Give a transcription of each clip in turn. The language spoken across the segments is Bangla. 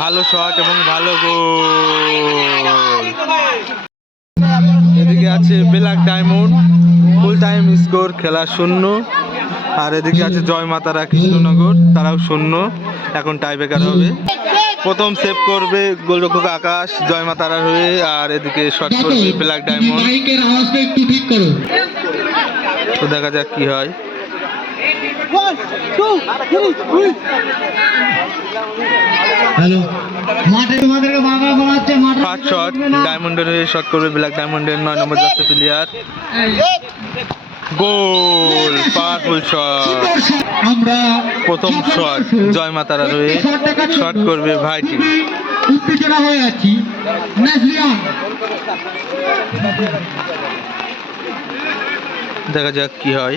ভালো শট এবং ভালো গোল এদিকে আছে Black Diamond full time score খেলা শূন্য। আর এদিকে আছে জয় মাতারা কৃষ্ণনগর তারাও শূন্য। এখন টাই টাইব্রেকার হবে। প্রথম সেভ করবে গোলরক্ষক আকাশ জয় মাতারার হয়ে। আর এদিকে শট করবে ব্ল্যাক ডায়মন্ড তো দেখা যাক কি হয়। হ্যালো মাঠে তোমাদেরকে বারবার বলা হচ্ছে মাঠে ফার্স্ট শট ডায়মন্ডের হয়ে শট করবে ব্ল্যাক ডায়মন্ডের নয় number jersey player. Goal powerful shot আমরা প্রথম শট জয় মাতারার হয়ে শট করবে ভাইটি। উত্তেজনা হয়ে আছি। দেখা যাক কি হয়।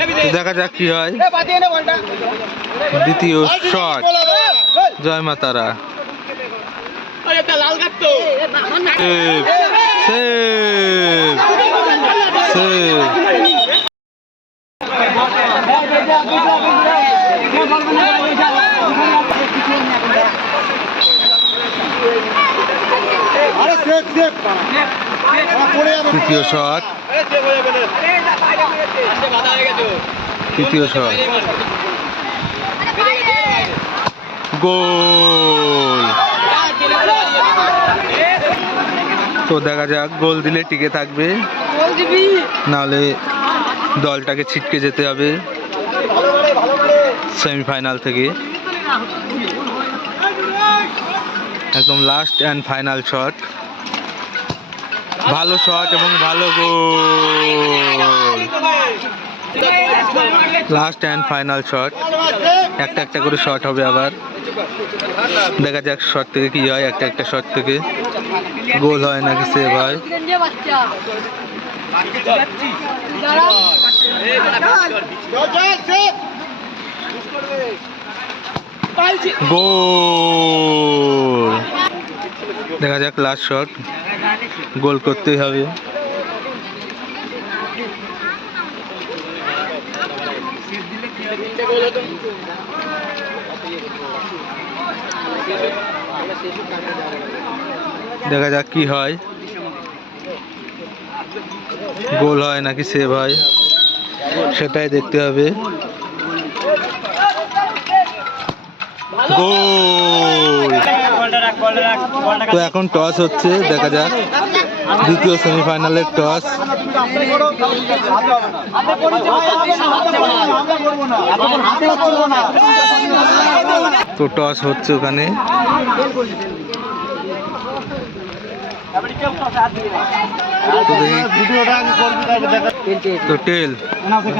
বিদেশি দেখা যাক কি হয়। দ্বিতীয় শট জয় মাতারা সেভ সেভ সেভ আরে সেফ সেফ পড়ে যাবে তৃতীয় শট। তৃতীয় শট। গোল। তো দেখা যাক, গোল দিলে টিকে থাকবে। নাহলে দলটাকে ছিটকে যেতে হবে সেমিফাইনাল থেকে। একদম লাস্ট অ্যান্ড ফাইনাল শট ভালো শট এবং ভালো goal. Last and final shot একটা একটা করে শট হবে আবার। দেখা যাক শট থেকে কি হয়, একটা একটা শট থেকে। গোল হয় নাকি সেভ হয়। গোল। দেখা যাক লাস্ট শট গোল করতেই হবে। দেখা যাক কি হয়। গোল হয় নাকি সেভ হয়, সেটাই দেখতে হবে। গোল! তো এখন টস হচ্ছে, দেখা যাক। দ্বিতীয় সেমিফাইনালের টস তো টস হচ্ছে ওখানে।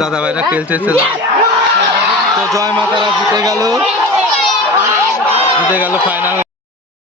দাদা ভাইরা টেল তো জয় মাতারা জিতে গেল। জিতে গেল ফাইনাল